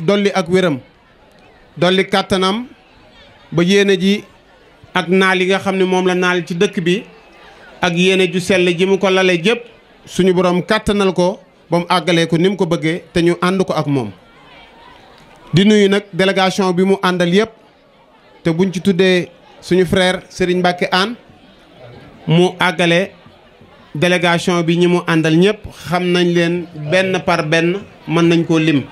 dolli ak wéram dolli kàttanam ba yéene ji ak naal yi nga xam ne moom la naal ci dëkk bi ak yéene ju sell ji mu ko lale jëpp suñu borom kàttanal ko ba mu àggalee ko ni mu ko bëggee te ñu ànd ko ak moom. di nuyu nag délégation bi mu àndal yëpp te buñ ci tuddee suñu frère Serigne Mbacke Anne mu àggale délégation bi ñi mu àndal ñëpp xam nañ leen benn par benn mën nañ koo lim.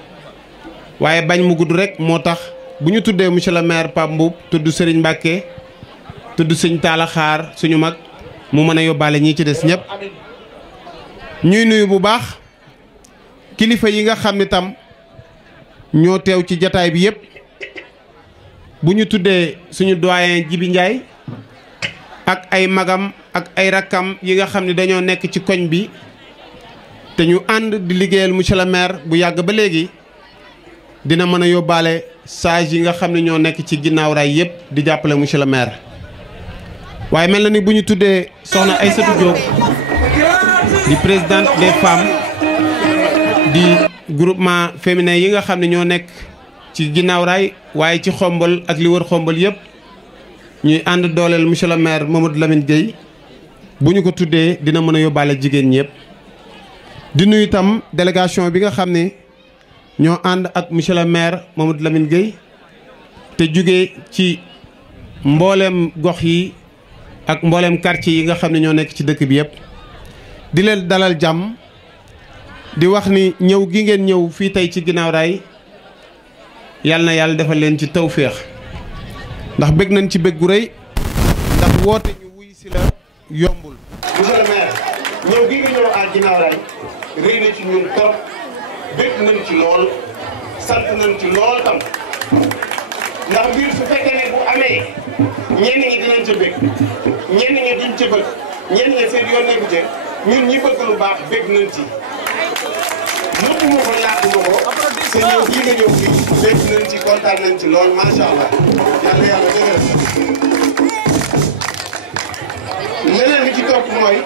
waaye bañ mu gudd rek moo tax bu ñu tuddee monsieur le maire Pape Mboup tudd Serigne Mbacke tudd sëñ Talla Xaar suñu mag mu mën a yóbbaale ñii ci des ñëpp. ñuy nuyu bu baax kilifa yi nga xam ne tam ñoo teew ci jataay bi yëpp bu ñu tuddee suñu doyen Jibi Ndiaye ak ay magam ak ay rakkam yi nga xam ne dañoo nekk ci koñ bi te ñu ànd di liggéeyal monsieur le maire bu yàgg ba léegi. dina mën a yóbbaale sage yi nga xam ne ñoo nekk ci ginnaaw raay yëpp di jàppale monsieur le maire waaye mel na ni bu ñu tuddee soxna Aïssatou Diop di présidente des femmes di groupement féminin yi nga xam ne ñoo nekk ci ginnaaw raay waaye ci xombal ak li wër xombal yëpp ñuy ànd dooleel monsieur le maire Mamadou Lamine Gueye bu ñu ko tuddee dina mën a yóbbaale jigéen ñëpp di nuyu itam délégation bi nga xam ne ñoo ànd ak monsieur le maire Mamadou Lamine Gueye te jóge ci mbooleem gox yi ak mbooleem quartier yi nga xam ne ñoo nekk ci dëkk bi yëpp di leen dalal jàmm di wax ni ñëw gi ngeen ñëw fii tey ci ginnaaw raay yàlla na yàlla defal leen ci tawféex ndax bëgg nañ ci bëgg gu rëy ndax woote ñu wuy si la yombul. monsieur le maire ñëw gi nga ñëw à ginnaaw raay rëy na ci ñun trop. bëgg nañ ci lool sant nañ ci lool tam ndax mbir su fekkee ne bu amee ñenn ñi dinañ ca bëgg ñenn ñi duñ ca bëgg ñenn ñi seen yoon nekku ca ñun ñi bëgg lu baax bëgg nañ ci nëpp ma ko laatu ma ko sa ñëw bii nga ñëw fii bëgg nañ ci kontaan nañ ci lool macha allah yàlla yàlla dëgëral leneen li ci topp mooy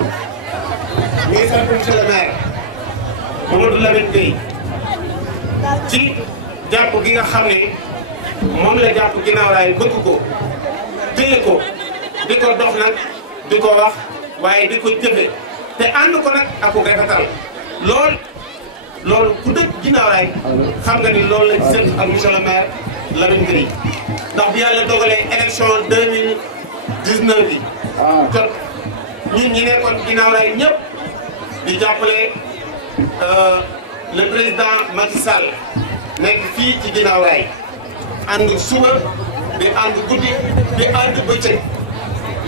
ñuy sant monsieur le maire Mamadou Lamine Gueye ci jàpp gi nga xam ne moom la jàpp ginnaaw raay bëgg ko téye ko di ko dox nag di ko wax waaye di ko jëfe te ànd ko nag ak ko rafetal loolu ku dëkk ginnaaw raay xam nga ni loolu lañ seq ak monsieur le maire Lamine Gueye ndax bi yàlla dogalee élection 2019 bi jot ñun ñi nekkoon ginnaaw raay ñëpp di jàppale le président Macky Sall nekk fii ci ginnaaw raay ànd suba di ànd guddi di ànd bëccëg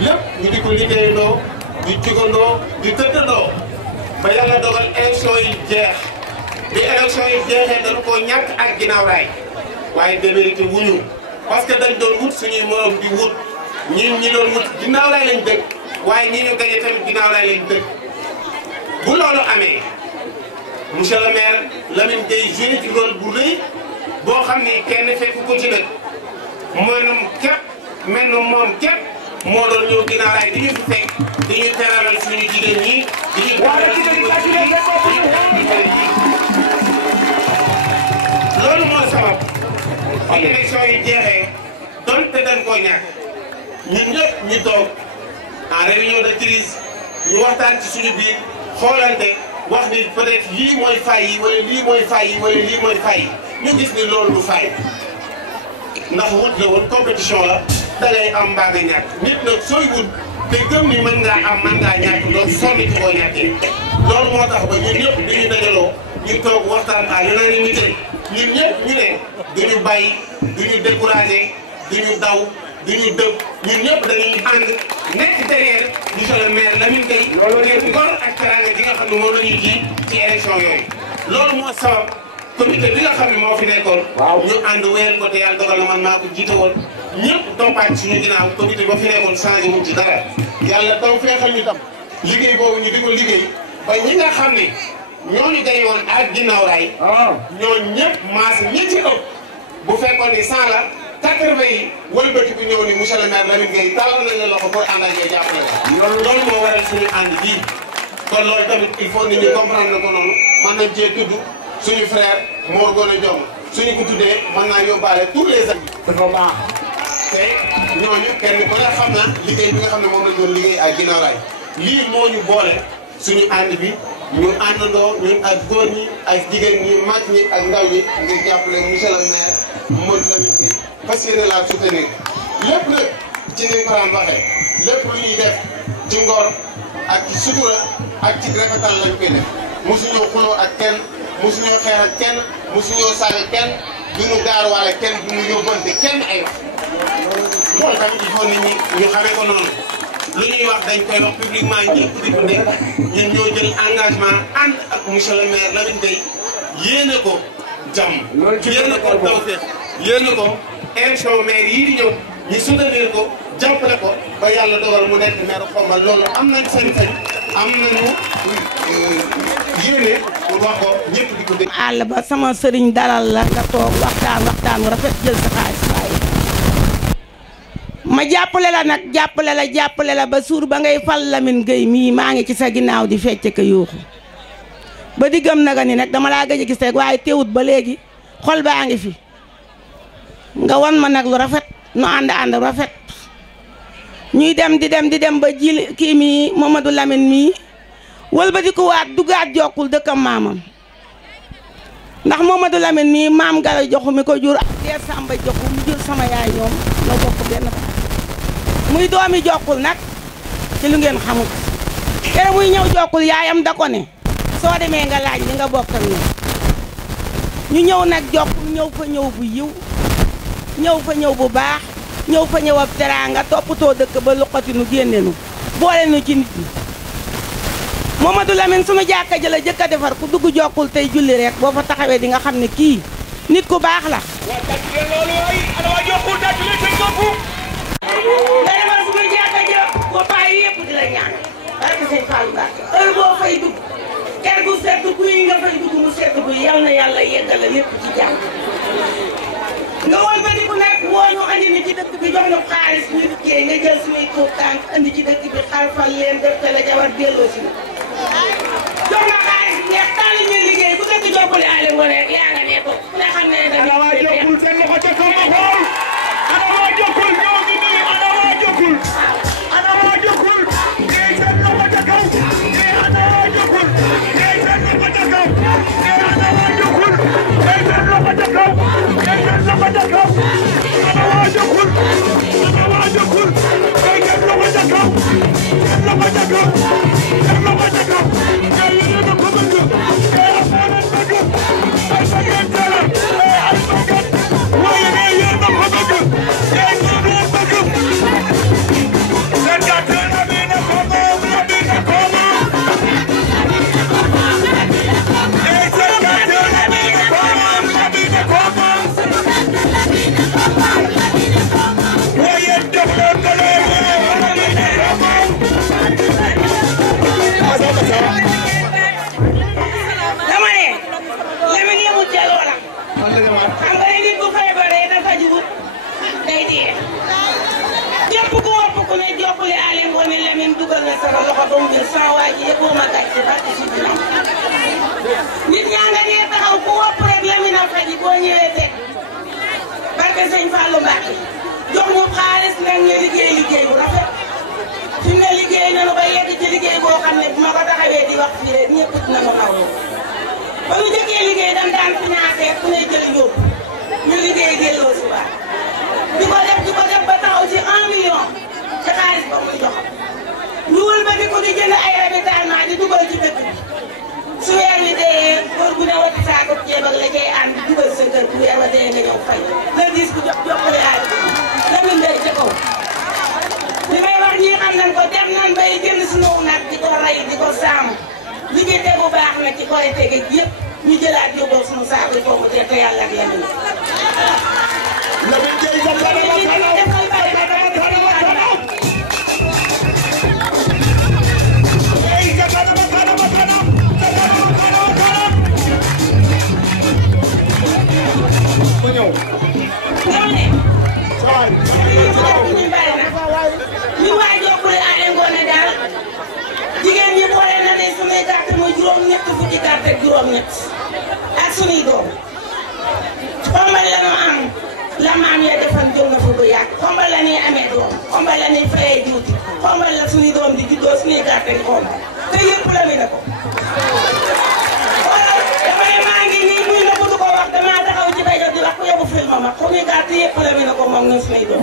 lépp ñu di ko liggéeyandoo di jugandoo di tëddandoo ba yàlla dogal élection yi jeex bi élection yi jeexee dañu koo ñàkk ak ginnaaw raay waaye démérité wuñu parce que dañ doon wut suñuy morom di wut ñi doon wut ginnaaw raay lañ dëkk waaye ñi ñu gañe tamit ginnaaw raay lañ dëkk bu loolu amee monsieur le maire Lamine Gueye joué ci rôle bu rëy boo xam ni kenn fekk ko ci nag maanaam képp mel na moom képp moo doon ñëw ginnaaw raay di ñu fi fekk di ñu teralal suñu jigéen ñi di ñu teralal suñu jigéen ñi loolu moo sabab bi élection yi jeexee donte dañ koo ñàkk ñun ñëpp ñu toog en réunion de crise ñu waxtaan ci suñu biir xoolante wax ni peut-être lii mooy fay yi wala lii mooy fay yi wala lii mooy fay yi ñu gis ni loolu du fay ndax wut la woon compétition la da ngay am mbaa nga ñàkk nit nag sooy wut te gëm ni mën ngaa am mën ngaa ñàkk loolu sonn ci koo ñàkkee loolu moo tax ba ñun ñëpp dañuy dajaloo ñu toog waxtaan à l'unanimité ñun ñëpp ñu ne duñu bàyyi duñu découragé duñu daw duñu dëpp ñun ñëpp dañuy ànd nekk derrière monsieur le maire Lamine Gueye loolu nekk ngor ak teraanga gi nga xam ne moom la ñuy ji ci élection yooyu loolu moo sabab comité bi nga xam ne moo fi nekkoon ñu ànd wéyal ko te yàlla dogal na man maa ko jiite woon ñëpp tompaat suñu ginnaaw comité ba fi nekkoon changé wuñ ci dara yàlla taw feexal ñu tam liggéey boobu ñu di ko liggéey ba ñi nga xam ne ñooñu gañe woon ak ginnaaw raay ñooñu ñëpp maas ñi ci ëpp bu fekkoon ni 100 la 80 yi wëlbati bu ñëw ni monsieur le maire Lamine Gueye tàllal nañ la loxo pour ànd ak yow jàppale la loolu moo waral suñu ànd bii kon loolu tamit il faut nit ñi comprendre na ko noonu mën nañ cee tudd suñu frère Mor Gone Diong suñu ko tuddee mën naa yóbbaale tous les amis dafa baax te ñooñu kenn ku ne xam na liggéey bi nga xam ne moom lañ doon liggéey ak ginnaaw raay lii moo ñu boole suñu ànd bi ñu àndandoo ñun ak góor ñi ak jigéen ñi mag ñi ak ndaw ñi ngir jàppale monsieur le maire Modou Lamine Gueye fas yéene laa soutenir lépp nag ci ni ko daan waxee lépp lu ñuy def ci ngor ak ci sutura ak ci rafetal lañ koy def mosuñoo xuloo ak kenn mosuñoo xeex ak kenn mosuñoo saaga kenn duñu gaaruwaale kenn duñu yóbbante kenn ay wax loolu tamit il faut nit ñi ñu xamee ko noonu lu ñuy wax dañ koy wax publiquement ñëpp di ko dégg ñun ñoo jël engagement ànd ak monsieur le maire Lamine Gueye yéene ko jàmm yéene ko tawfeex yéene ko élection maire yii di ñëw ñu soutenir ko jàppale ko ba yàlla dogal mu nekk maire Xombal loolu am nañ sañ-sañ am nañu yéene pour wax ko ñëpp di ko dégg. àll ba sama sëriñ dalal la nga toog waxtaan wu rafet jël sa xaalis bàyyi ma jàppale la nag jàppale la ba suur ba ngay fal Lamine Gueye mii maa ngi ci sa ginnaaw di fecc ka yuuxu ba di gëm naga ni nag dama laa gëj a gis rek waaye teewut ba léegi xol baa ngi fi nga wan ma nag lu rafet nu ànd rafet ñuy dem di dem ba ji kii mii Mamadou Lamine mii wëlbati ko waat dugaat jokkul dëkkam maamam ndax Mamadou Lamine mii maam Gala joxu mi ko jur ak Deer Samba joxu mu jur sama yaay ñoom la bokk benn ba muy doomi jokkul nag ci lu ngeen xamul kere muy ñëw jokkul yaayam da ko ne soo demee nga laaj li nga bokk ak ñoom ñu ñëw nag jokkul ñëw fa ñëw bu yiw ñëw fa ñëw bu baax ñëw fa ñëw ab teraanga toppatoo dëkk ba luqati nu génne nu boole nu ci nit ñi Mamadou Lamine sunu jàkka jëla jëkk a defar ku dugg jokkul tey julli rek boo fa taxawee di nga xam ne kii nit ku baax la. vraiment sunu jàkka jëla boo bàyyi yëpp di la ñaan barke sëñ Fallou Mbacke heure boo fay dugg kër gu sedd guy nga fay dugg mu sedd guy yal na yàlla yeggale lépp ci jàmm. nga woon ba di ku nekk woo ñu andi ni ci dëkk bi jox ñu xaalis ñu liggéey nga jël suñuy tuut tànk andi ci dëkk bi xarfal leen def te la jabar delloo si jox na xaalis bi neex tànn ñu liggéey bu dëkk jokkule ale ngone rek yaa nga ne ko ku ne xam ne ne dañuy ana waa jokkul seen loxo ca kaw ma xool ana waa jokkul ñoo ngi nii ana waa jokkul ana waa jokkul nee seen loxo ca kaw nee ana waa jokkul nee seen loxo ca kaw nee ana waa jokkul nee seen loxo ca kaw nee seen loxo ca kaw ana waa jokkul ana waa jokkul nee seen loxo ca kaw seen loxo ca kaw seen loxo ca kaw nee yéen a ko bëgg nee affaire bëgg ay bëgg dara nee ay bëgg waaye nee yéen a ko bëgg nee yéen a bëgg seen gàttal la bi na ko moom la bi na ko moom nee seen gàttal la bi na ko moom la bi na ko moom waaye jox leen ko leen la bi na ko moom dama ne Lamine yemul ca loola xam nga ne nit bu feebaree dafa jubut day dee képp ku wopp ku ne jokkule ale ngoone Lamine dugal na sama loxo ba mu bir sans waa ji yëpp ma gàcce barke si dina nit ñaa nga nee taxaw ku wopp rek Lamine a faji boo ñëwee teg barke sëñ Fallou Mbacke jox ñu xaalis nag ñu liggéey bu rafet fi mu ne liggéey nañu ba yegg ci liggéey boo xam ne bu ma ko taxawee di wax fii rek ñëpp dinañu nawloo ba ñu jëkkee liggéey dañ daan financé ku ne jël yóbbu ñu liggéey delloo si waat di ko def ba taxaw ci 1 million ci xaalis ba muy jox ñu wul ba di ko di jënd ay ravitaillement di dugal ci dëkk bi su weer wi dee góor gu ne wati saako ceeb ak la cay ànd dugal sa kër bu weer wa dee nga ñëw fay le 10 bu jokkale aay Lamine day ca kaw li may wax ñii xam nañ ko dem nañ bay jënd sunu nag di ko rey di ko sàmm liggéey te bu baax nag ci koy tege yëpp ñu jëlaat yóbboo sunu saako yi foofu te yàlla ak Lamine. Lamine Gueye jàpp na ma kanam at ak juróom-ñett ak sunuy doom xombal la ñu am la maam ya defan jóg na fa bu yàgg xombal la ñuy amee doom xombal la ñuy fayee juuti xombal la sunuy doom di juddoo sunuy gàttañ xombal te yëpp la mi na ko wala dama ne maa ngi nii muy na du ko wax damaa taxaw ci rajo di wax ku yóbbu film ma ku muy gàtt yëpp la mi na ko moom ñu sunuy doom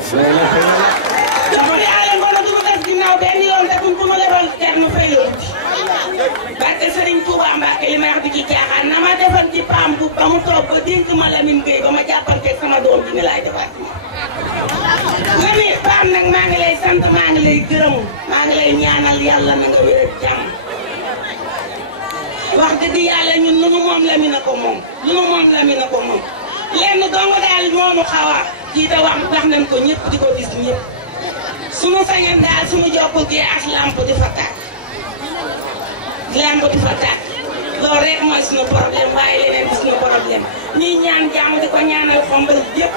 dafa ne àll ngoon du mu def ginnaaw benn yoon te buñ ko ma lebal kenn fay yóbbu barke Serigne Touba Mbacke li may wax di ci caaxaan na ma defal ci paam bu ba mu toog ba dénk ma Lamine Gueye ba ma jàppanteeg sama doom ji ni laay defaat Lamine paam nag maa ngi lay sant maa ngi lay gërëm maa ngi lay ñaanal yàlla na nga wér ak jàmm wax dëgg yàlla ñun lu nu moom Lamine ko moom lu nu moom Lamine ko moom lenn dong daal moomu xaw a kii te wax nañ ko ñëpp di ko gis ñëpp sunu sañoon daal sunu jokkul gi as lamp di fa tàkk lamb di fa tàkk loolu rek mooy suñu problème waaye leneen di suñu problème ñuy ñaan jàmm di ko ñaanal xombal yëpp.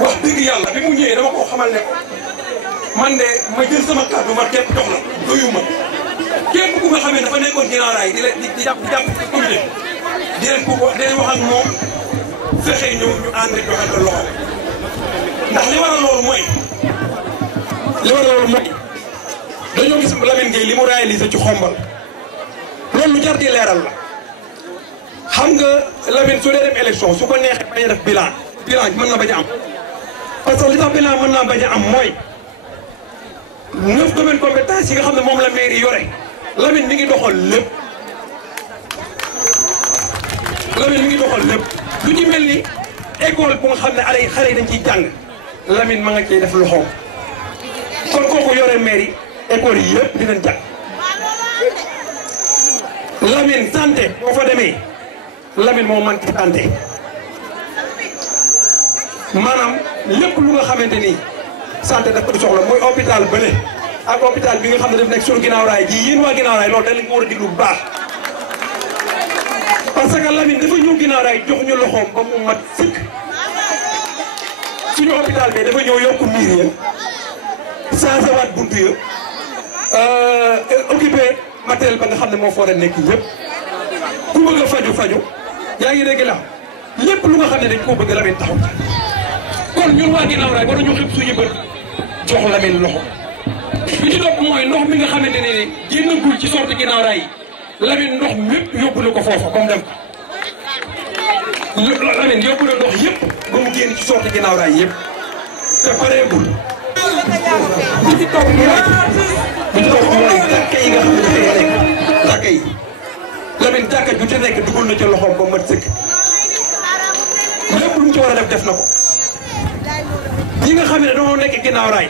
wax dëgg yàlla bi mu ñëwee dama ko xamal ne ko man de ma jël sama kàddu ma képp jox la doyuma képp ku nga xam ne dafa nekkoon ginnaaw raay di jàpp ci comité di leen ko wax di leen wax ak moom fexe ñëw ñu ànd joxante loxo ndax li waral loolu mooy dañoo gis Lamine Gueye li mu réalisé ci xombal loolu lu jar di leeral la xam nga Lamine su dee dem élection su ko neexee bañ a def bilan mën na bañ a am parce que li tax bilan mën naa bañ a am mooy 9 domaines compétence yi nga xam ne moom la mairie yore Lamine mi ngi doxal lépp lu ci mel ni école bu nga xam ne xale yi dañ ciy jàng Lamine ma nga ciy def loxoom kon kooku yore mairie école yi yëpp dinañ jàng Lamine santé boo fa demee Lamine moo man ci santé maanaam lépp lu nga xamante ni santé daf ko soxla muy hôpital bële ak hôpital bi nga xam ne daf nekk sur ginnaaw raay ji yéen waa ginnaaw raay loolu dañ leen ko war a diglu bu baax parce que Lamine dafa ñëw ginnaaw raay jox ñu loxoom ba mu mat sëkk suñu hôpital bi dafa ñëw yokku miir ya changé waat buntu ya occupé matériel ba nga xam ne moo foore nekk yëpp ku bëgg a faju yaa ngi dégg la lépp lu nga xam ne dañ koo bëgg Lamine taxaw kon ñun waa ginnaaw raay war nañu xëpp suñu bët jox Lamine loxo bi ci topp mooy ndox mi nga xamante ne ni génnagul ci sorte ginnaaw raay Lamine ndox mépp yóbbu na ko foofa ba mu dem Lamine yóbbu na ndox yëpp ba mu génn ci sorte ginnaaw raay yëpp te pareegul bi ci topp mooy jàkka yi nga xam ne dafay nekk jàkka yi Lamine jàkka ju te nekk dugal na ca loxoom ba mat sëkk lépp lu mu ci war a def na ko ñi nga xam ne dañoo nekk ginnaaw raay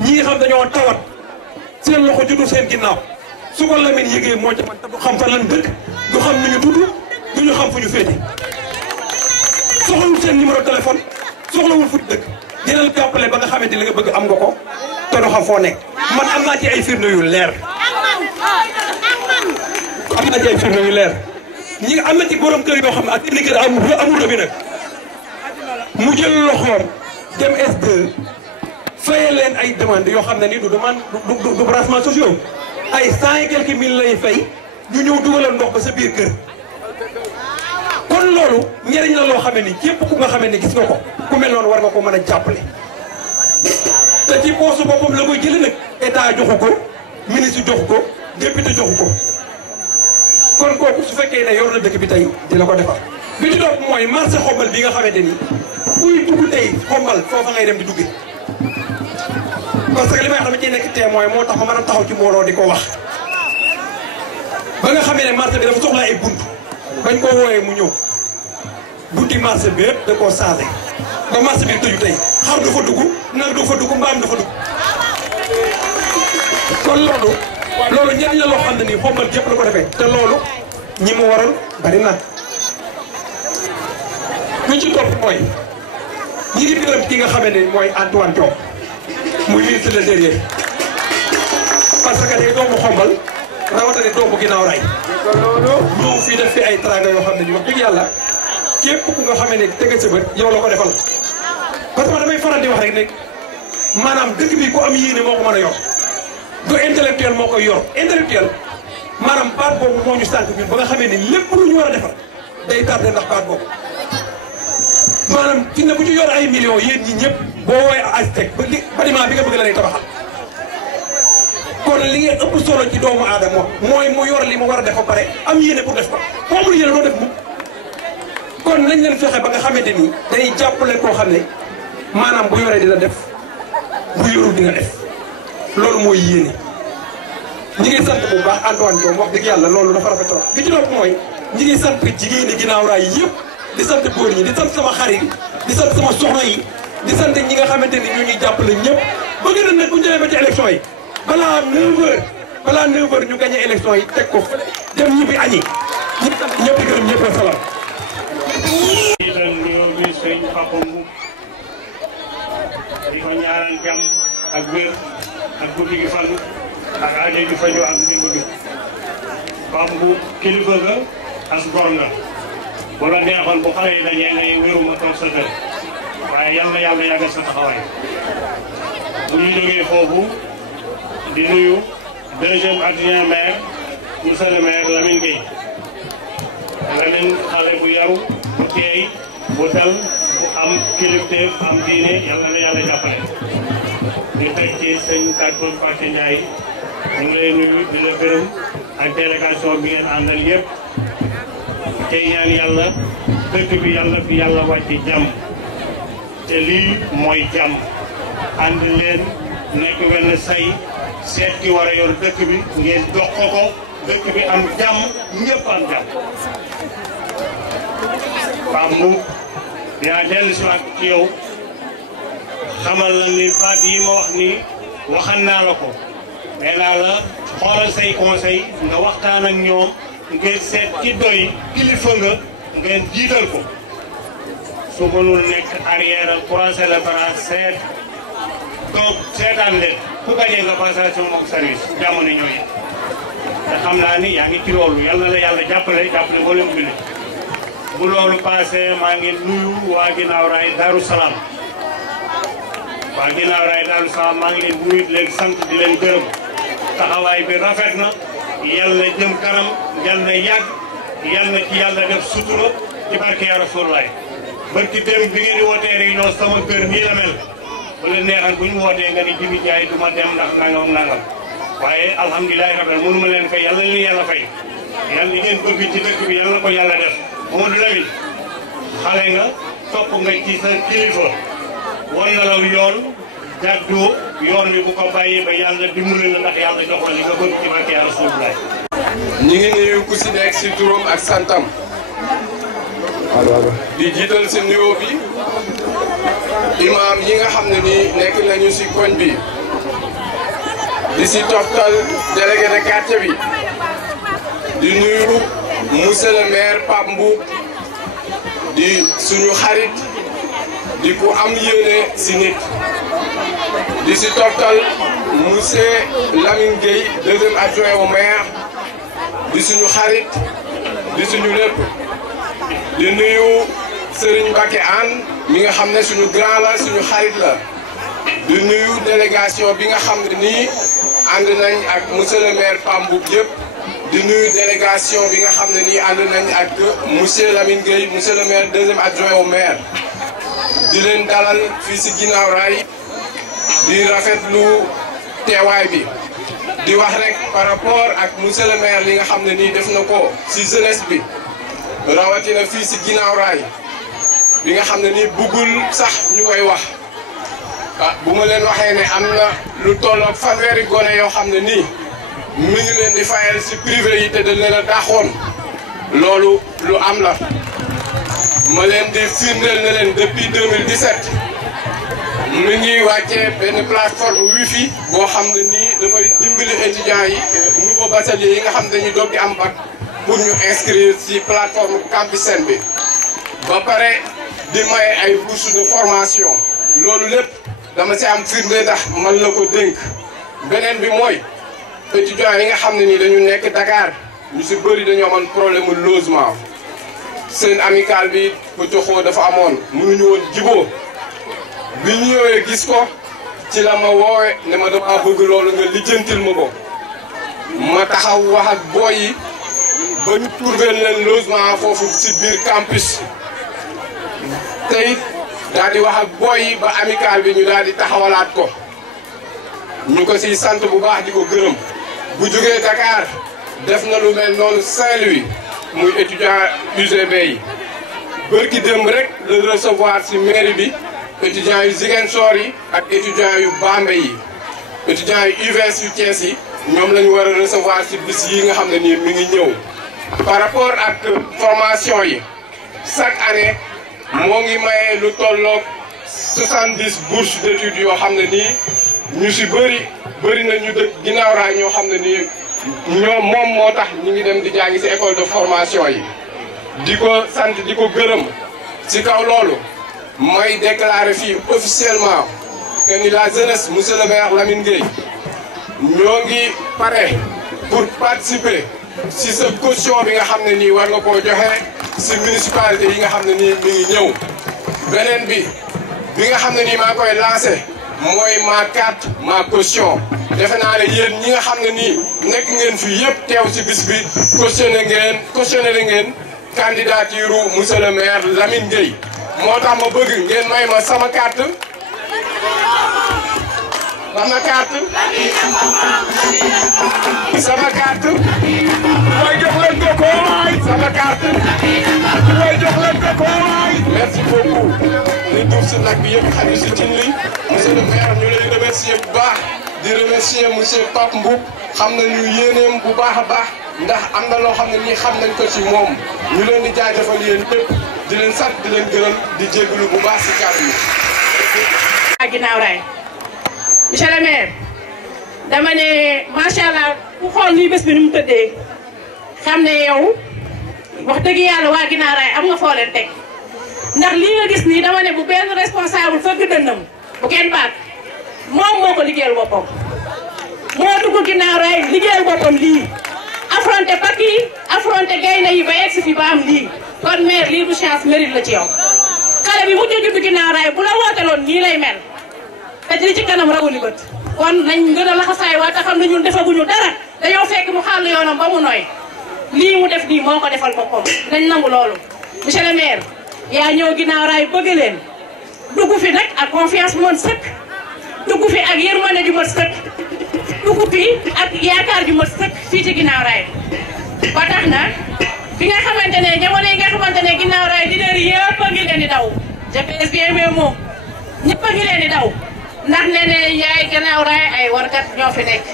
ñi nga xam dañoo tawat seen loxo jotul seen ginnaaw su ko Lamine yëgee moo ca man te du xam fan lan dëkk du xam nu ñu tudd du ñu xam fu ñu féete soxlawul seen numéro téléphone soxlawul fu dëkk dina la jàppale ba nga xamante li nga bëgg am nga ko te doo xam foo nekk man am naa ci ay firnde yu leer ñi nga am na ci borom kër yoo xam ne ak seen kër amul rëbbi nag mu jël loxoom dem S2 fayal leen ay demande yoo xam ne ni du demande du branchement sociaux ay 100 et quelques mille lay fay ñu ñëw dugalal ndox ba sa biir kër kon loolu njëriñ la loo xam ne ni képp ku nga xam ne ni gis nga ko ku mel noonu war nga ko mën a jàppale te ci poosu boppam la koy jëlee nag état joxu ko ministre joxu ko député joxu ko kon kooku su fekkee ne yor na dëkk bi tey dina ko defar bi ci topp mooy marché xombal bi nga xamante ni kuy dugg tey xombal foofa ngay dem di dugge parce que li may wax dama ciy nekk témoin moo tax ma mën a taxaw ci mbooloo di ko wax ba nga xamee ne marché bi dafa soxla ay bunt bañ koo wooyee mu ñëw bunti marché bi yëpp da koo changé ba marché bi tëju tey xar du fa dugg nag du fa dugg mbaam du fa dugg kon loolu njëriñ la loo xam ne nii xombal yëpp la ko defee te loolu ñi mu waral bari na ñu ci topp mooy ñi ngi gërëm ki nga xamee ne mooy Antoine Diome muy ministre de l'Intérieur parce que day doomu xombal rawatina doomu ginnaaw raay ñëw fii def fi ay teraanga yoo xam ne ñu wax dëgg yàlla képp ku nga xamee ne tege sa bët yow la ko defal parce que damay faral di wax rek ne maanaam dëkk bi ku am yéene moo ko mën a yor du intellectuel moo koy yor intellectuel maanaam baat boobu moo ñu sànq ñun ba nga xamee ni lépp lu ñu war a defar day tardé ndax baat boobu maanaam fi ne bu ñu yor ay millions yéen ñi ñëpp boo woowee Aztec ba bâtiment bi nga bëgg la lay tabaxal kon li ngeen ëpp solo ci doomu aadama mooy mu yor li mu war a def ba pare am yéene pour def ko boo amul yéene doo def mu kon nañ leen fexe ba nga xamante ni dañuy jàppale koo xam ne maanaam bu yoree dina def bu yorul dina def loolu mooy yéene ñi ngi sant bu baax Antoine Diome wax dëgg yàlla loolu dafa rafet trop bi ci topp mooy ñi ngi sant jigéen ñi ginnaaw raay yëpp di sant góor ñi di sant sama xarit di sant sama soxna yi di sant ñi nga xamante ni ñu ñuy jàppale ñëpp bëgg na nag bu ñu demee ba ci élection yi balaa 9h ñu gagné élection yi teg ko dem ñibbi añi ñëpp di gërëm ñëpp salaam. jiital nuyoo bi sëñ Papa Mboup di ko ñaanal jàmm ak wér ak guddi gi fan ak aajo gi faju ak ndimbu gi Papa Mboup kilifa nga as gor nga bu la neexoon bu xale yi dañee ngay wéruma toog sa kër waaye yàlla yàggal sa taxawaay bu ñu jógee foofu di nuyu deuxième adjoint maire monsieur le maire Lamine Gueye Lamine xale bu yaru bu teey bu dal bu am kilifteef am diine yàlla na yàlla jàppale ñu teg ci sëñ Tàkko Fatou Ndiaye ñu ngi lay nuyu di la gërëm ak délégation bi ngeen àndal yëpp tey ñaan yàlla dëkk bi yàlla fi yàlla wàcc jàmm te lii mooy jàmm ànd leen nekk wenn say seet ki war a yor dëkk bi ngeen dox ko dëkk bi am jàmm ñëpp am jàmm Pape Mboup dinaa dellu si waat ci yow xamal la ni baat yi ma wax nii waxan naa la ko nee naa la xoolal say conseil nga waxtaan ak ñoom ngeen seet ki doy kilifa nga ngeen jiital ko su mënul nekk arrière croiser le bras seet donc seetaan leen ku gañee nga passation moom service jamono ñooy te xam naa ni yaa ngi ci loolu yàlla la yàlla jàppale mboolem bi bu loolu passé maa ngi nuyu waa ginnaaw raay Darou Salaam waa ginnaaw raay Darou Salaam maa ngi leen nuyu di leen sant di leen gërëm taxawaay bi rafet na yàlla jëm kanam yàlla yàgg yàlla ci yàlla def sutura ci barke ya Rasulullaay barki dem bi ngeen di wootee réunion sama kër nii la mel bu leen neexal bu ñu wootee nga ni Jibi Jaay du ma dem ndax nangam nangam waaye alhamdulilah rabbil mënu ma leen fay yàlla leen yàlla fay yàlla li ngeen bëgg ci dëkk bi yàlla ko yàlla def Mamadou Lamine xale nga topp nga ci sa kilifa war na la yoon jàddu yoon bi bu ko bàyyi ba yàlla dimbali la ndax yàlla jox la li nga bëgg ci barke ya Rasulullah ñi ngi nuyu ku si nekk si turam ak santam di jiital si nuyoo bi imaam yi nga xam ne nii nekk nañu si koñ bi di si toftal délégué de quartier bi di nuyu monsieur le maire Pape Mboup di suñu xarit di ku am yéene si nit di si toftal monsieur Lamine Gueye deuxième adjoint au maire di suñu xarit di suñu lépp di nuyu Serigne Mbacké Anne mi nga xam ne suñu grand la suñu xarit la di nuyu délégation bi nga xam ne nii ànd nañ ak monsieur le maire Pape Mboup yëpp di nuyu délégation bi nga xam ne nii ànd nañ ak monsieur Lamine Gueye monsieur le maire deuxième adjoint au maire di leen dalal fii si ginnaaw raay di rafetlu teewaay bi di wax rek par rapport ak monsieur le maire li nga xam ne nii def na ko si jeunesse bi rawatina fii si ginnaaw raay bi nga xam ne nii buggul sax ñu koy wax ah bu ma leen waxee ne am na lu tolloog fanweeri gone yoo xam ne nii mi ngi leen di fayal si privé yi te dañ leen a daaxoon loolu lu am la ma leen di firndeel ne leen depuis 2017 mi ngi wàccee benn plateforme wifi boo xam ne nii dafay dimbali étudiants yi nouveau bachelier yi nga xam ne dañuy doog di am bac pour ñu inscrire si plateforme Campus Sène bi ba pare di maye ay bourses de formation loolu lépp dama si am firnde ndax man la ko dénk beneen bi mooy étudiants yi nga xam ne nii dañu nekk Dakar ñu si bëri dañoo amoon problème mu logement seen amical bi pëccoxoo dafa amoon mënuñu woon jiboo bi ñu ñëwee gis ko ci la ma woowe ne ma dama bëgg loolu nga lijjantil ma ko ma taxaw wax ak boy yi ba ñu trouver leen logement foofu ci biir campus te it daal di wax ak boy yi ba amical bi ñu daal di taxawalaat ko ñu ko siy sant bu baax di ko gërëm bu jógee Dakar def na lu mel noonu Saint-Louis muy étudiant UGB yi bërki démb rek la recevoir ci mairie bi étudiants yu Ziguinchor yi ak étudiants yu Bambey yi étudiants yu UVS yu Thiès yi ñoom la ñu war a recevoir ci bis yi nga xam ne nii mi ngi ñëw par rapport ak formation yi chaque année moo ngi maye lu tolloog 70 bourses d'études yoo xam ne nii ñu si bëri na ñu dëkk ginnaaw raay ñoo xam ne nii moom moo tax ñu ngi dem di jàngi ci école de formation yi di ko sant di ko gërëm ci kaw loolu may déclarer fii officiellement que ni la jeunesse monsieur le maire Lamine Gueye ñoo ngi pare pour participer ci sa caution bi nga xam ne nii war nga koo joxe ci municipalité yi nga xam ne nii mi ngi ñëw beneen bi nga xam ne nii maa koy lancé mooy ma carte ma caution defe naa ne yéen ñi nga xam ne nii nekk ngeen fii yëpp teew ci bis bi cautionné ngeen candidature monsieur le maire Lamine Gueye moo tax ma bëgg ngeen may ma sama carte sama carte sama carte way jox leen ko ko waay sama carte way jox leen ko ko waay merci beaucoup li duuf si nag bi yëpp xaju si cin li monsieur le maire ñu lay remercier bu baax di remercier monsieur Pape Mboup xam nañu yéeneem bu baax a baax ndax am na loo xam ne nii xam nañ ko ci moom ñu leen di jaajëfal yéen ñëpp di leen sant di leen gërëm di jégalu bu baax si kàddu yi. ginnaaw raay monsieur le maire dama ne macha allah ku xool nii bés bi ni mu tëddee xam ne yow wax dëgg yàlla waa ginnaaw raay am nga foo leen teg ndax lii nga gis nii dama ne bu benn responsable fëgg dënnam bu kenn baat moom moo ko liggéeyal boppam moo dugg ginnaaw raay liggéeyal boppam lii affronté pak yi affronté gaynde yi ba egsi fi ba am lii kon maire lii du chance mérite la ci yow xale bi mujj judd ginnaaw raay bu la wooteloon nii lay mel te li ci kanam rawuli bët kon nañ gën a laxasaay waa te xam ne ñun defaguñu dara dañoo fekk mu xàll yoonam ba mu nooy lii mu def nii moo ko defal boppam nañ nangu loolu monsieur le maire yaa ñëw ginnaaw raay bëgg leen dugg fi nag ak confiance bu mën sëkk dugg fi ak yërmande ju mën sëkk dugg fi ak yaakaar ju mën sëkk fii ci ginnaaw raay ba tax na bi nga xamante ne jamono yi nga xamante ne ginnaaw raay leader yëpp a ngi leen di daw GPS bien mais moom ñëpp a ngi leen di daw ndax nee ne yaay ginnaaw raay ay warkat ñoo fi nekk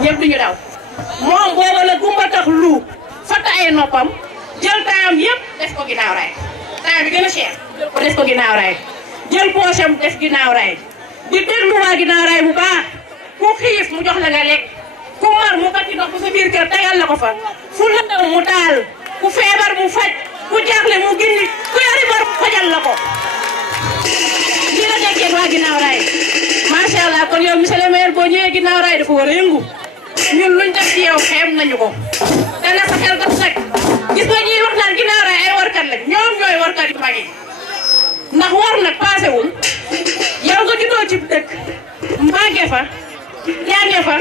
ñëpp duñu daw moom booba la gumba tax lu fatt ay noppam jël temps yëpp def ko ginnaaw raay temps bi gën a cher ko def ko ginnaaw raay jël poche am def ginnaaw raay di déglu waa ginnaaw raay bu baax ku xiif mu jox la nga lekk ku mar mu kat ci ndox bu sa biir kër tegal la ko fa fu lëndëm mu taal ku feebar mu faj ku jaaxle mu gindi ku yori bor mu fajal la ko lii la nekkee waa ginnaaw raay macha allah kon yow monsieur le maire boo ñëwee ginnaaw raay dafa war a yëngu ñun luñ def ci yow xeeb nañu ko dana sa xel daf nag gis nga ñuy wax naan ginnaaw raay ay warkat lañ ñoom ñooy warkat yu mag yi ndax war nag passé wul yow nga juddoo ci dëkk màggee fa jàngee fa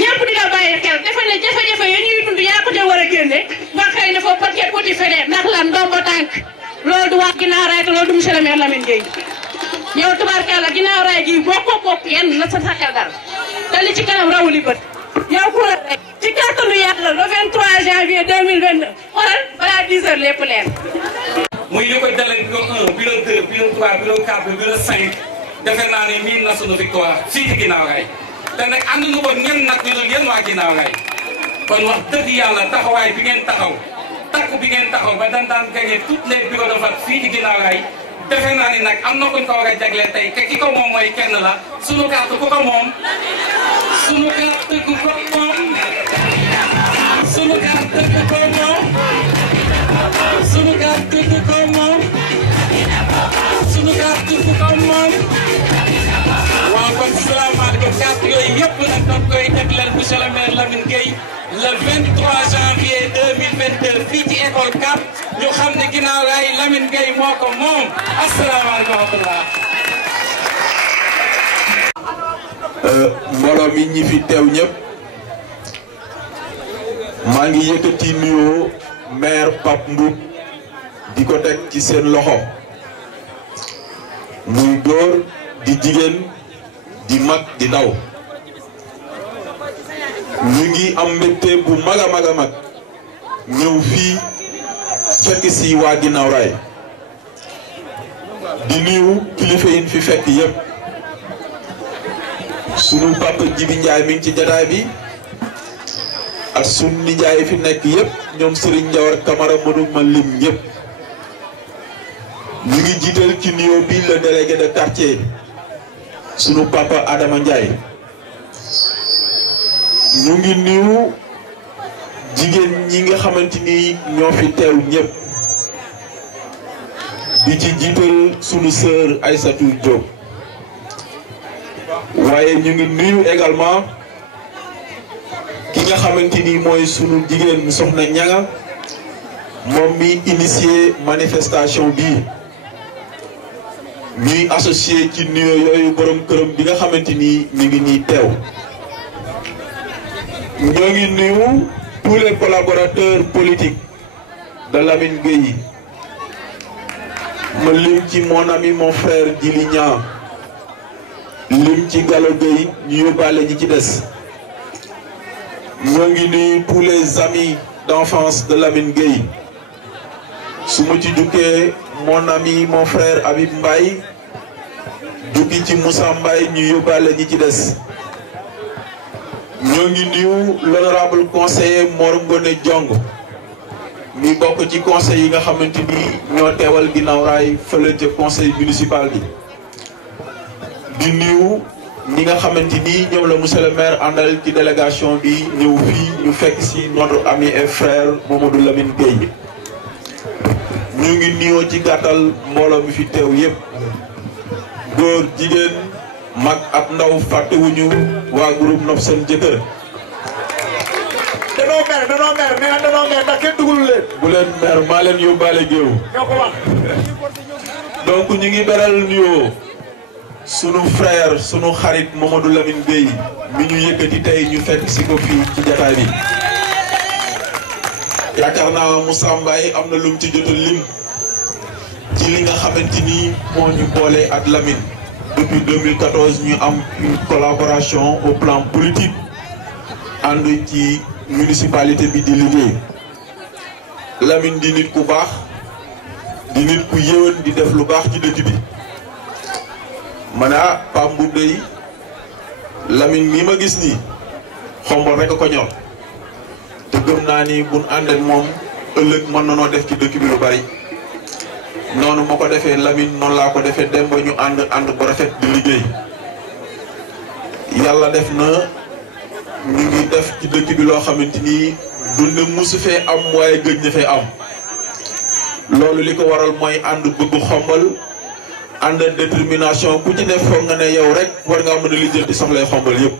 ñëpp di la bàyyi xel defe ne jafe-jafe yi ñuy dund yaa ko te war a génne nga xëy na foofu peut-être ko ci feneen ndax lan ndombo tànk loolu du waa ginnaaw raay te loolu du monsieur le maire Lamine Gueye yow tubaarkàlla ginnaaw raay gi boo ko bokk yenn na sa xel dal te li ci kanam rawuli bët yow ku la rek ci kàttanu yàlla le 23 janvier 2022 xoolal balaa 10 heures lépp leen muy li koy dalee bureau 1 bureau 2 bureau 3 bureau 4 bureau 5 defe naa ne miin na sunu victoire fii ci ginnaaw raay te nag ànduñu ko ñenn nag ñu dul yéen waa ginnaaw raay kon wax dëgg yàlla taxawaay bi ngeen taxaw takk bi ngeen taxaw ba daan gagné toutes les bureaux de vote fii ci ginnaaw raay defe naa ni nag am na kuñ ko war a jagleel tey te ki ko moom mooy kenn la sunu carte ku ko moom sunu carte ku ko moom sunu carte ku ko moom sunu carte ku ko moom sunu carte ku ko moom waaw kon salaamaaleykum carte yooyu yëpp nag doon koy jagleel monsieur le maire Lamine Gueye le 23 janvier 2022 fii ci école 4 ñu xam ne ginnaaw raay Lamine Gueye moo ko moom asalaamaaleykum wa rahmatulah. mbooloo mi ñi fi teew ñëpp maa ngi yëkkati nuyoo maire Pape Mboup di ko teg ci seen loxo muy góor di jigéen di mag di ndaw ñu ngi am mbégte bu mag a mag a mag ñëw fii fekk si waa Guinaw Rail di nuyu kilifa yi fi fekk yépp sunu papa Jibi Njaay mi ngi ci jataay bi ak sunu nijaay fi nekk yépp ñoom Serigne Ndiawar Camara mënu ma lim ñépp ñu ngi jiital ci nuyoo bi le délégué de quartier sunu papa Adama Ndiaye ñu ngi nuyu jigéen ñi nga xamante ni ñoo fi teew ñépp di ci jiital sunu sœur Aïssatou Diop waaye ñu ngi nuyu également ki nga xamante ni mooy sunu jigéen soxna ñanga moom mi initié manifestation bi ñuy associé ci nuyoo yooyu borom këram bi nga xamante ni mi ngi ñuy teew ñoo ngi nuyu tous les collaborateurs politiques de Lamine Gueye ma lim ci mon ami mon frère Djili Niang lim ci Gallo Gueye ñu yóbbaale ñi ci des ñoo ngi nuyu tous les amis d'enfance de Lamine Gueye su ma ci jukkee mon ami mon frère Habib Mbaye jukki ci Moussa Mbaye ñu yóbbaale ñi ci des ñoo ngi nuyu l'honorable conseiller Mor Ngone Diong mi bokk ci conseil yi nga xamante ni ñoo teewal Guinaw Rail fële ca conseil municipal bi di nuyu ñi nga xamante ni ñoom la monsieur le maire àndal ci délégation bi ñëw fii ñu fekk si notre ami et frère Mamadou Lamine Gueye ñu ngi nuyoo ci gàttal mbooloo mi fi teew yépp góor jigéen mag ak ndaw fàttewuñu waa groupe Nopp Seen Jëkkër danoo mer ndax kenn dugul leen. bu leen mer maa leen yóbbaale géew ñoo ko wax. donc ñu ngi beral nuyoo sunu frère sunu xarit Mamadou Lamine Gueye mi ñu yëkkati tey ñu fekk si ko fii ci jataay bi yaakaar naa Moussa Mbaye am na lu mu ci jot a lim ci li nga xamante ni moo ñu boole ak Lamine depuis 2014 ñu am une collaboration au plan politique ànd ci municipalité bi di liggéey Lamine di nit ku baax di nit ku yéwén di def lu baax ci dëkk bi ma ne ah Pape Mboup day Lamine mii ma gis nii Xombol rek a ko ñor te gëm naa ni buñ ànd ak moom ëllëg mën na noo def ci dëkk bi lu bari noonu ma ko defee Lamine noonu laa ko defee dem ba ñu ànd bu rafet di liggéey yàlla def na ñu ngi def ci dëkk bi loo xamante ni dund musu fee am waaye gëj na fee am loolu li ko waral mooy ànd bëgg Xombol ànd détermination ku ci ne foog nga ne yow rek war ngaa mën a lijjanti soxlay Xombol yëpp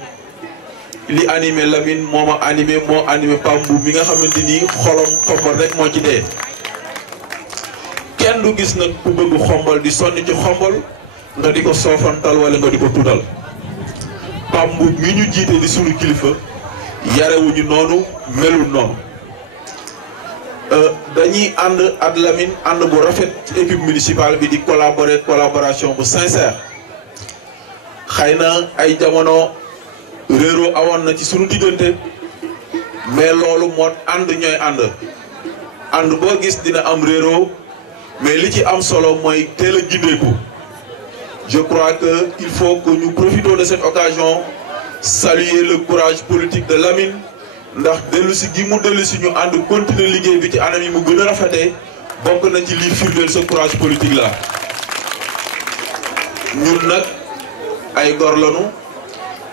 li animé Lamine moo ma animé moo animé Pape Mboup mi nga xamante ni xolom Xombol rek moo ci dee kenn du gis nag ku bëgg Xombol di sonn ci Xombol nga di ko soofantal wala nga di ko tuddal Pape Mboup mi ñu jiite di sunu kilifa yarewuñu noonu melul noonu dañuy ànd ak Lamine ànd bu rafet ci équipe municipale bi di collaboration bu sincère xëy na ay jamono réeroo awoon na ci sunu diggante mais loolu moo ànd ñooy ànd boo gis dina am réeroo mais li ci am solo mooy teel a gindeeku je crois que il faut que ñu profitons de cette occasion saluer le courage politique de Lamine ndax dellusi gi mu dellusi ñu ànd continuer liggéey bi ci anam yi mu gën a rafetee bokk na ci liy firndeel sa courage politique la ñun nag ay gor lañu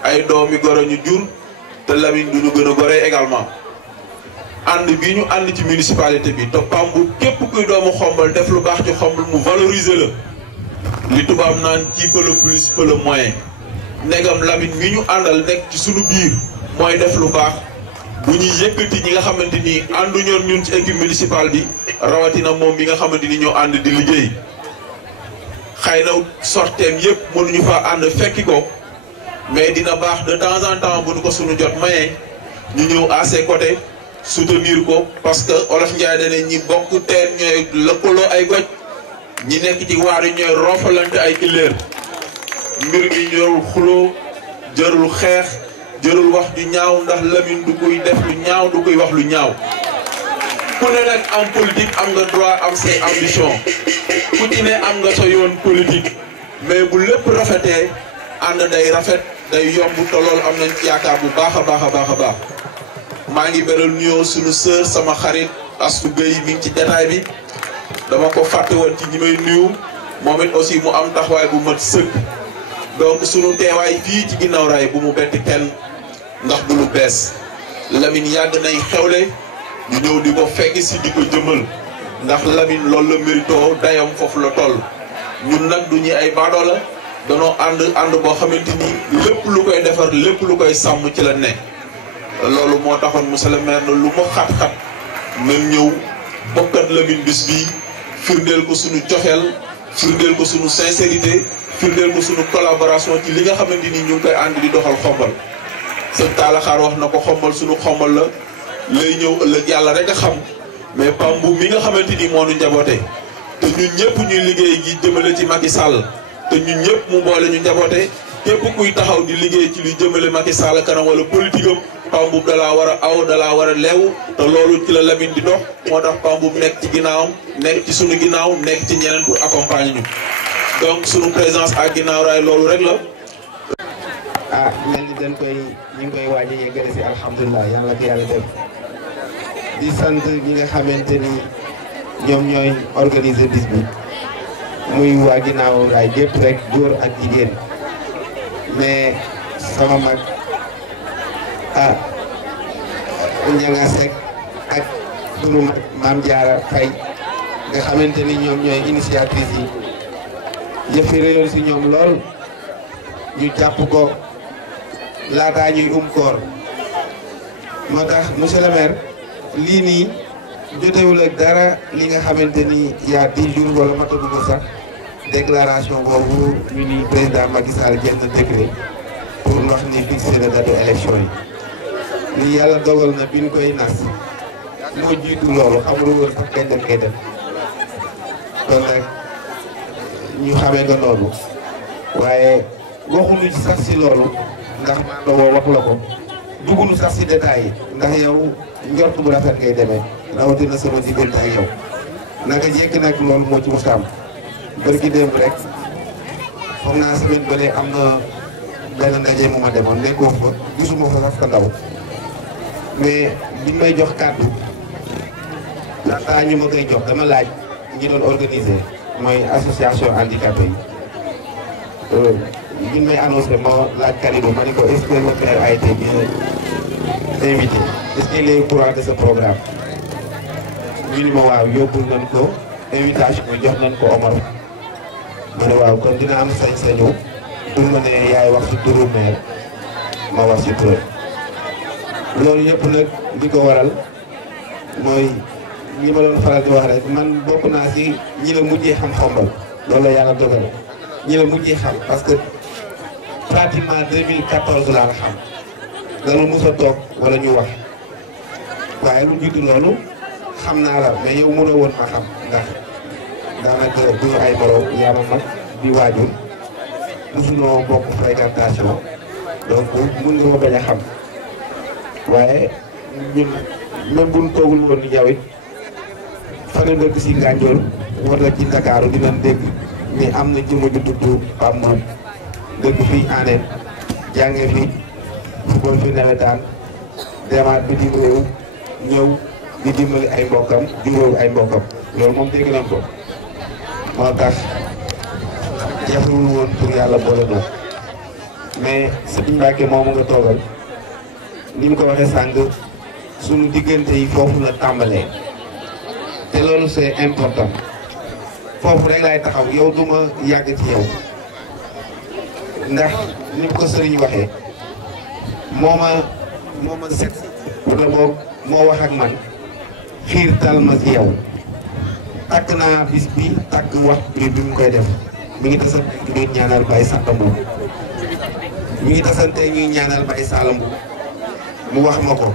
ay doomi goro ñu jur te Lamine du ñu gën a goree également ànd bi ñu ànd ci municipalité bi te Pape Mboup képp kuy doomu Xombol def lu baax ci Xombol mu valoriser la li tubaab naan qui peut le plus peut le moins negam Lamine mi ñu àndal nekk ci sunu biir mooy def lu baax bu ñuy yëkkati ñi nga xamante ni ànduñoon ñun ci équipe municipale bi rawatina moom mi nga xamante ni ñoo ànd di liggéey xëy na sorteem yëpp mënuñu fa ànd fekki ko mais dina baax de temps en temps bu ñu ko sunu jot mayee ñu ñëw à ses côtés soutenir ko parce que Olof Ndiaye dane ñi bokk teen ñooy lëkkaloo ay goj ñi nekk ci waar yi ñooy roofalante ay illeer mbir mi jarul xuloo jarul xeex jarul wax ju ñaaw ndax Lamine du koy def lu ñaaw du koy wax lu ñaaw ku ne nag en politique am nga droit am say ambition ku ci ne am nga sa yoon politique mais bu lépp rafetee ànd day rafet day yomb te loolu am nañ ci yaakaar bu baax a baax a baax a baax maa ngi beral nuyoo suñu sœur sama xarit Astou Gueye mi ngi ci jataay bi dama ko fàtte woon ci ñi may nuyu moom it aussi mu am taxawaay bu mat sëkk donc sunu teewaay fii ci ginnaaw raay bu mu bett kenn ndax du lu bees Lamine yàgg nay xewle ñu ñëw di ko fekk si di ko jëmal ndax Lamine loolu la mérito dayam foofu la toll ñun nag du ñuy ay baadoo la danoo ànd boo xamante ni lépp lu koy defar lépp lu koy sàmm ci la ne loolu moo taxoon monsieur le maire na lu mu xat-xat na ñëw bokkat Lamine bis bii firndeel ko suñu joxeel firndeel ko suñu sincérité firndeel ko suñu collaboration ci li nga xamante ni ñu ngi koy ànd di doxal xombal sëñ Talla Xaar wax na ko xombal suñu xombal la lay ñëw ëllëg yàlla rek a xam mais Pambou mi nga xamante ni moo nu njaboote te ñun ñëpp ñuy liggéey gi jëmale ci Macky Sall te ñun ñëpp mu boole ñu njaboote képp kuy taxaw di liggéey ci luy jëmale Macky Sall kanam wala politique am Pambou dalaa war a aw dalaa war a leew te loolu ci la Lamine di dox moo tax Pambou nekk ci ginnaawam nekk ci sunu ginnaaw nekk ci ñeneen pour accompagner ñu donc sunu présence ak ginnaaw raay loolu rek la. ah mel ni dañ koy ñu ngi koy waaj a yeggale si alhamdulilah yàlla ko yàlla def di sant ñi nga xamante ni ñoom ñooy organiser bis bi muy waa ginnaaw raay yëpp rek góor ak jigéen mais sama mag ah Ndianga Seck ak sunu mag Maam Diarra Faye nga xamante ni ñoom ñooy initiatrice yi yëf yi réyoon si ñoom lool ñu jàpp ko laataa ñuy koor moo tax monsieur le maire lii nii jotewul ak dara li nga xamante ni y a 10 jours wala matagu ko sax déclaration boobu ñu ni président Macky Sall jël na décret pour wax ni fixé na date élection yi li yàlla dogal na bi ñu koy nas moo jiitu loolu xamul woon sax kañ dañ koy def kon nag ñu xamee nga noonu waaye waxuñu ci sax si loolu ndax maa la wax la ko dugguñu sax si détails yi ndax yow njort bu rafet ngay demee rawatina sama diggante ak yow naka jekk nag loolu moo ci musaam bërki démb rek foog naa semaine bële am na benn ndaje mu ma demoon nekkoo fa gisuma fa sax ka ndaw mais biñ may jox kàddu laataa ñu ma koy jox dama laaj ñi doon organiser mooy association handicapé yi biñ may annoncé ma laaj Kalidou ma ne ko est-ce que le maire a été bien invité est-ce qu'il est au courant de ce programme ñu ni ma waaw yóbbul nañ ko invitation bi jox nañ ko Omar ma ne waaw kon dina am sañ-sañu pour ma ne yaay wax ci turu maire ma wax ci turam loolu yëpp nag li ko waral mooy li ma doon faral di wax rek man bokk naa ci ñi la mujjee xam xombal loolu la yàlla dogal ñi la mujjee xam parce que pratiquement 2014 laa la xam dana mos a toog wala ñu wax waaye lu jiitu loolu xam naa la mais yow mënoo woon ma xam ndax daanaka du ay morom yaa ma mag di waajur mosunoo bokk fréquentation donc mun nga ma bañ a xam waaye ñun même bu ñu toogul woon ni yow it fan la dëkk si Gandiol wala ci Ndakaaru dinañ dégg ni am na jëmm ju tudd Pape Mboup dëkk fii Anen jànge fi football fi nawetaan demaat bitim réew ñëw di dimbali ay mbokkam juróom ay mbokkam loolu moom dégg nañ ko moo tax jafewul woon pour yàlla boole noonu mais Sëriñ Mbacke moomu nga toogal ni mu ko waxee sànq sunu diggante yi foofu la tàmbalee te loolu c'est important foofu rek laay taxaw yow duma yàgg ci yow ndax ni mu ko sëriñ waxee moo ma set wala boog moo wax ak man xiirtal ma ci yow takk naa bis bi takk wax bi mu koy def mi ngi tasante ñuy ñaanal Baye Sàmbu mi ngi tasante ñuy ñaanal Baye Salambu mu wax ma ko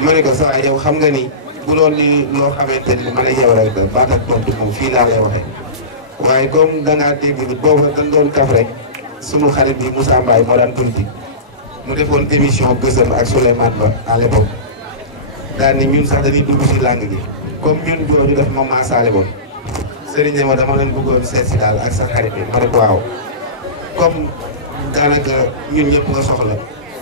ma ne ko saa yow xam nga ni bu doon ni loo xamante ni man ak yow rek da baat ak tontu moom fii laa lay waxee waaye comme da ngaa dégg ni booba dañ doon kaf rek sunu xarit bi Moussa Mbaye moo daan politique mu defoon émission gësam ak Souleymane Ba à l'époque daal ni ñun sax dañuy dugg si langue gi comme ñun jooju def moom maa saale boon Serigne ma dama leen bëggoon seet si daal ak sa xarit bi ma ne ko waaw comme daanaka ñun ñëpp nga soxla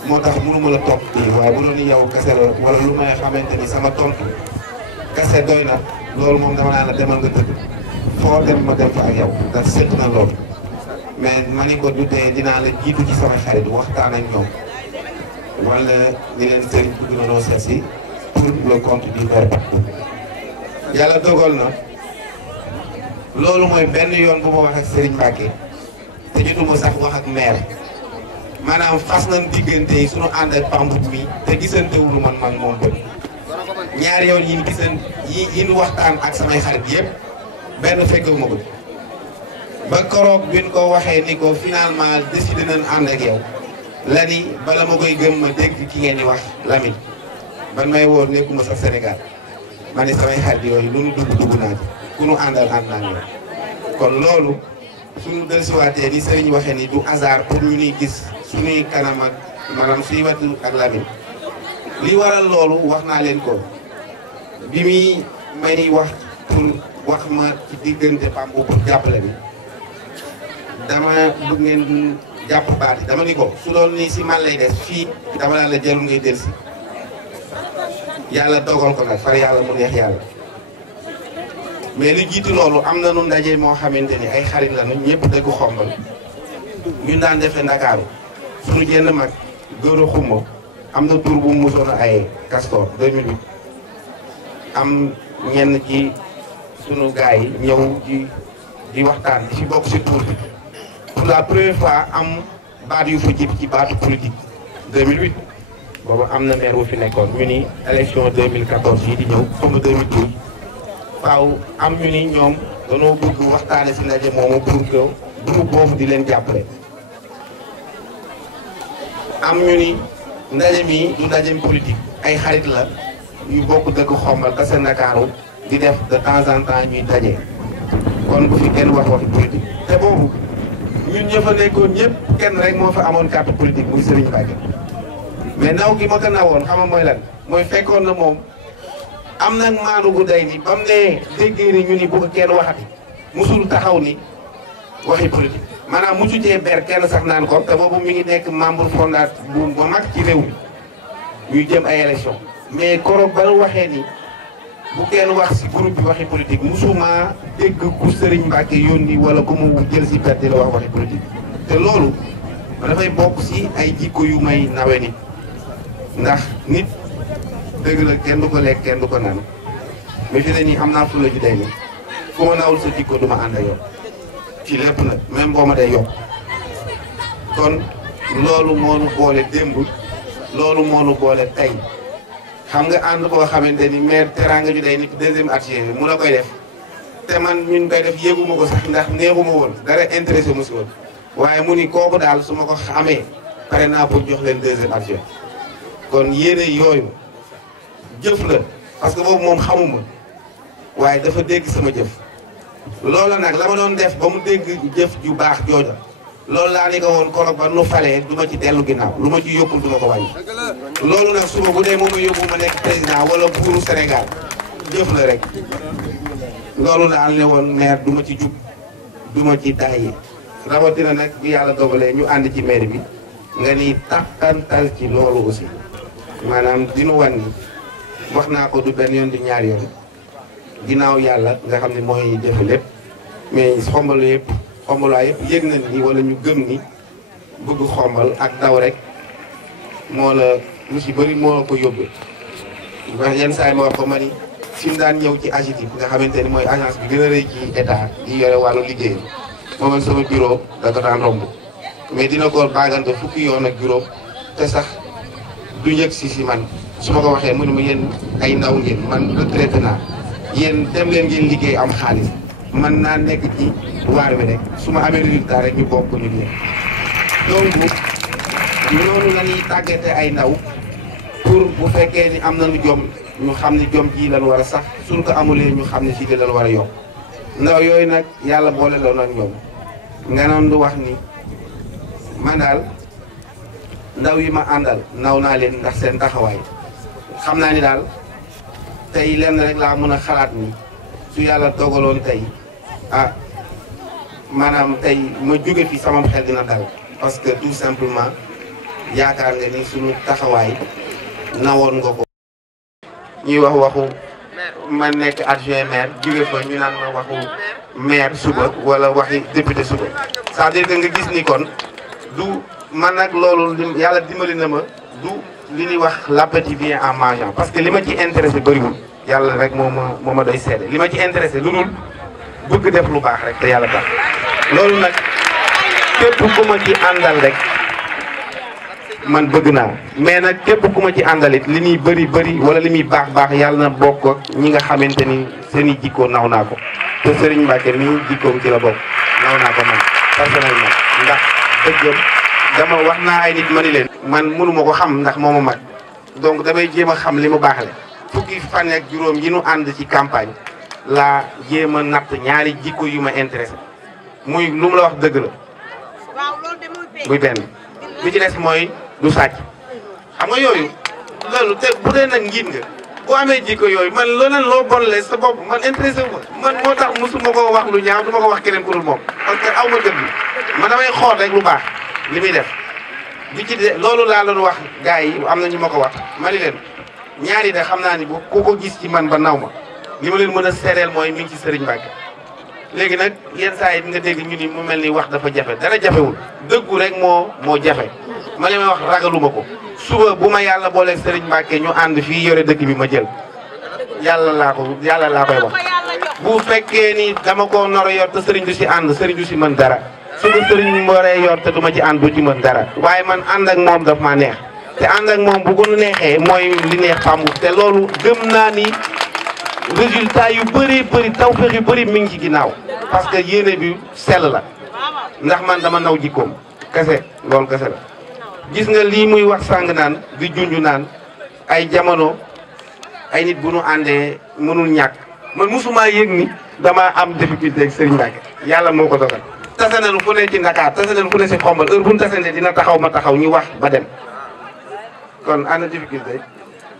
moo tax mënuma la topp bi waaye bu doon yow kese la wala lu may xamante ni sama tontu kese doy na loolu moom dama naa la demal nga tëdd foo dem ma dem fa ak yow ndax sëkk na loolu mais ma ni ko du tee dinaa la jiitu ci sama xarit waxtaan ak ñoom wala ni leen sëriñ bëgg na noo seet si pour le compte du père Pape yàlla dogal na loolu mooy benn yoon bu ma wax ak Serigne Mbacké te jotuma sax wax ak maire maanaam fas nañ diggante yi suñu ànd ak Pambou mi te gisante wuñu man moom bët ñaari yoon yi ñu waxtaan ak samay xarit yëpp benn fekkewu ma ko ba koroog bi ñu ko waxee ni ko finalement décidé nañ ànd ak yow la ni bala ma koy gëm ma dégg ki ngeen di wax Lamine ban may woo nekkuma sax Sénégal ma ne samay xarit yooyu lu nu dugg naa ci ku nu àndal ànd naa ñoom kon loolu suñu dellusiwaatee ni Serigne waxee ni du hasard pour ñu ñuy gis suñuy kanam ak maanaam suy watu ak Lamine li waral loolu wax naa leen ko bi muy may wax pour wax ma ci diggante Pambou pour jàppale bi dama bëgg ngeen jàpp baat yi dama ni ko su doon ni si man lay des fii dama daan la jarul ngay delsi yàlla dogal ko nag far yàlla mu neex yàlla mais li jiitu loolu am na nu ndaje moo xamante ni ay xarit la nu ñëpp dëgg xombal ñun daan defee Ndakaaru suñu jenn mag góor a xumma am na tur bu mu mosoon a ay Castor 2008 am ñenn ci sunu gars yi ñëw di waxtaan di si bokk si tur bi pour la première fois am baat yu fa jib ci baatu politique 2008 boobu am na maire bu fi nekkoon ñu ni élection 2014 yi di ñëw comme 2012 faaw am ñu ni ñoom dañoo bëgg waxtaane si ndaje moomu pour que groupe boobu di leen jàppale am ñu ni ndaje mi du ndajem politique ay xarit la yu bokk dëkk xombal kase Ndakaaru di def de temps en temps ñuy daje kon bu fi kenn wax waxi politique te boobu ñun ñë fa nekkoon ñëpp kenn rek moo fa amoon carte politique muy Serigne Mbacké mais naw gi ma ko nawoon xam nga mooy lan mooy fekkoon na moom am nag maanu gu day ni ba mu ne déggee ni ñu ni bu ko kenn waxati musul taxaw ni waxi politique maanaam musu cee ber kenn sax naan ko te boobu mi ngi nekk membre fondateur bu ba mag ci réew mi ñuy jëm ay élection mais koroog ba waxee ni bu kenn wax si groupe bi waxi politique musuma dégg ku Serigne Mbacké yónni wala ku mu jël si perte la wax waxi politique te loolu dafay bokk si ay jikko yu may nawe nit ndax nit dëgg la kenn du ko lekk kenn du ko naan mais fi ne nii am naa fulla ji day ni ku ma nawul sa jikko du ma ànd ak yow ci lépp nag même boo ma day yokk kon loolu moo nu boole démb loolu moo nu boole tey xam nga ànd boo xamante ni maire teranga ju day ni deuxième adjoint mu la koy def te man ñun koy def yéeguma ko sax ndax neexuma woon dara intéressé mu si woon waaye mu ni kooku daal su ma ko xamee pare naa pour jox leen deuxième adjoint kon yéene yooyu jëf la parce que boobu moom xamuma waaye dafa dégg sama jëf loolu nag la ma doon def ba mu dégg jëf ju baax jooja loolu laa ni ko woon koroog ba nu falee du ma ci dellu ginnaaw lu ma ci yokkul du ma ko wàññi loolu nag suba bu dee moom ma yóbbu ma nekk président wala buuru Sénégal jëf la rek loolu laa ne woon maire du ma ci jug du ma ci tàyyi rawatina nag bi yàlla dogalee ñu ànd ci maire bi nga ni tàkkantal ci loolu aussi maanaam dinu wàññi wax naa ko du benn yoon du ñaar yoon ginnaaw yàlla nga xam ne mooy def lépp mais xombalu yëpp xombalaa yëpp yëg nañ ni wala ñu gëm ni bëgg xombal ak daw rek moo la lu ci bëri moo la ko yóbbee wax yenn saa yi ma wax ko ma ni fi mu daan ñëw ci AGETIP nga xamante ni mooy agence bi gën a rëy ci état di yore wàllu liggéey moom ak sama bureau da ko daan romb mais dina ko baagante fukki yoon ak juróom te sax du njëkk si man su ma ko waxee mu ne ma yéen ay ndaw ngeen man retraité naa yéen dem leen ngeen liggéey am xaalis man naa nekk ci waar bi rek su ma amee résultat rek ñu bokk ñu liggéey donc noonu la ñuy tàggate ay ndaw pour pour bu fekkee ni am nañu jom ñu xam ne jom ji lan war a sax suñ ko amulee ñu xam ne ci di lan war a yokk ndaw yooyu nag yàlla boole loon ak ñoom nga noon du wax ni man daal ndaw yi ma àndal naw naa leen ndax seen taxawaay xam naa ni daal tey lenn rek laa mën a xalaat ni su yàlla dogaloon tey maanaam tey ma jóge fi sama xel dina dal parce que tout simplement yaakaar nga ni suñu taxawaay nawoon nga ko. ñuy wax waxu ma nekk adjoint maire jóge fa ñu naan ma waxu maire suba wala waxi député suba c'est-à-dire que nga gis ni kon du man nag loolu yàlla dimbali na ma du li ñuy wax l'appétit vient en mangeant parce que li ma ci intéressé bëriwul yàlla rek moo ma doy seede li ma ci intéressé lu dul bëgg def lu baax rek te yàlla tax loolu nag képp ku ma ci àndal rek man bëgg naa mais nag képp ku ma ci àndalit li muy bëri wala li muy baax yàlla na bokk ak ñi nga xamante ni seen i jikko naw naa ko te Serigne Mbacke mii jikkoom ci la bokk naw naa ko man personnellement ndax dëggam dama wax naa ay nit ma ni leen man mënuma ko xam ndax moo ma mag donc damay jéem a xam li mu baaxle fukki fan ak juróom yi nu ànd ci campagne laa jéem a natt ñaari jikko yu ma intéressé muy lu mu la wax dëgg la muy benn bi ci des mooy du sàcc xam nga yooyu loolu te bu dee nag njiit nga boo amee jikko yooyu man leneen loo bonle sa bopp man intéressé wu ma man moo tax musuma ko wax lu ñaaw du ma ko wax keneen ku dul moom parce que aw ma dëgg man damay xool rek lu baax li muy def bi ci de loolu laa doon wax gars yi am na ñu ma ko wax ma ni leen ñaari de xam naa ni bu ku ko gis ci man ba naw ma li ma leen mën a seereel mooy mi ngi ci Serigne Mbacke léegi nag yenn saa yi nga dégg ñu ni mu mel ni wax dafa jafe dara jafewul dëggu rek moo jafe ma li may wax ragaluma ko suba bu ma yàlla booleeg Serigne Mbacke ñu ànd fii yore dëkk bi ma jël yàlla laa koy wax bu fekkee ni dama ko nar a yor te Serigne du si ànd Serigne du si mën dara su ko Serigne waree yor te du ma ci ànd du ci mën dara waaye man ànd ak moom daf maa neex te ànd ak moom bu ko neexee mooy li neex Pambou te loolu gëm naa ni résultat yu bëri tawfeex yu bëri mi ngi ci ginnaaw parce que yéene bi sell la ndax man dama naw jikkoom kese loolu kese la gis nga lii muy wax sàng naan di junj naan ay jamono ay nit bu nu àndee mënul ñàkk man mosuma yëg ni dama am difficulté ak Serigne Mbacke yàlla moo ko dogal tase nañu fu ne ci Dakar tase nañu fu ne si xombal heure bu ñu tasee dina taxaw ma taxaw ñu wax ba dem kon ana difficulté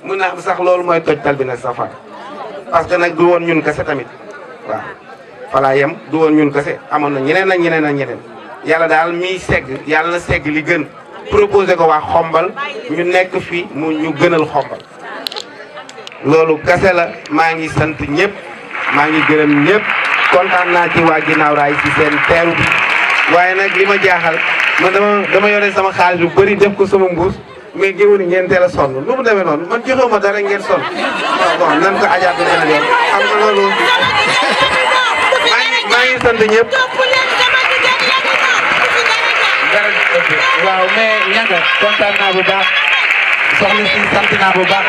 mun naa sax loolu mooy toj tal bi nag safar parce que nag du woon ñun kese tamit waaw falaa yem du woon ñun kese amoon na ñeneen ak ñeneen yàlla daal miy segg yàlla na segg li gën proposé ko waa xombal ñu nekk fi mu ñu gënal xombal loolu kese la maa ngi sant ñëpp maa ngi gërëm ñëpp kontaan naa ci waa ginnaaw raay ci seen teeru bi waaye nag li ma jaaxal man dama yore sama xaalis bu bëri def ko sama mbuus mais géwél yi ngeen teel a sonn nu mu demee noonu man joxewu ma dara ngeen sonn bon nan ko ajaat ba beneen yoon xam nga loolu maa ngi sant ñëpp. waaw mais ñanga kontaan naa bu baax soxna si sant naa bu baax.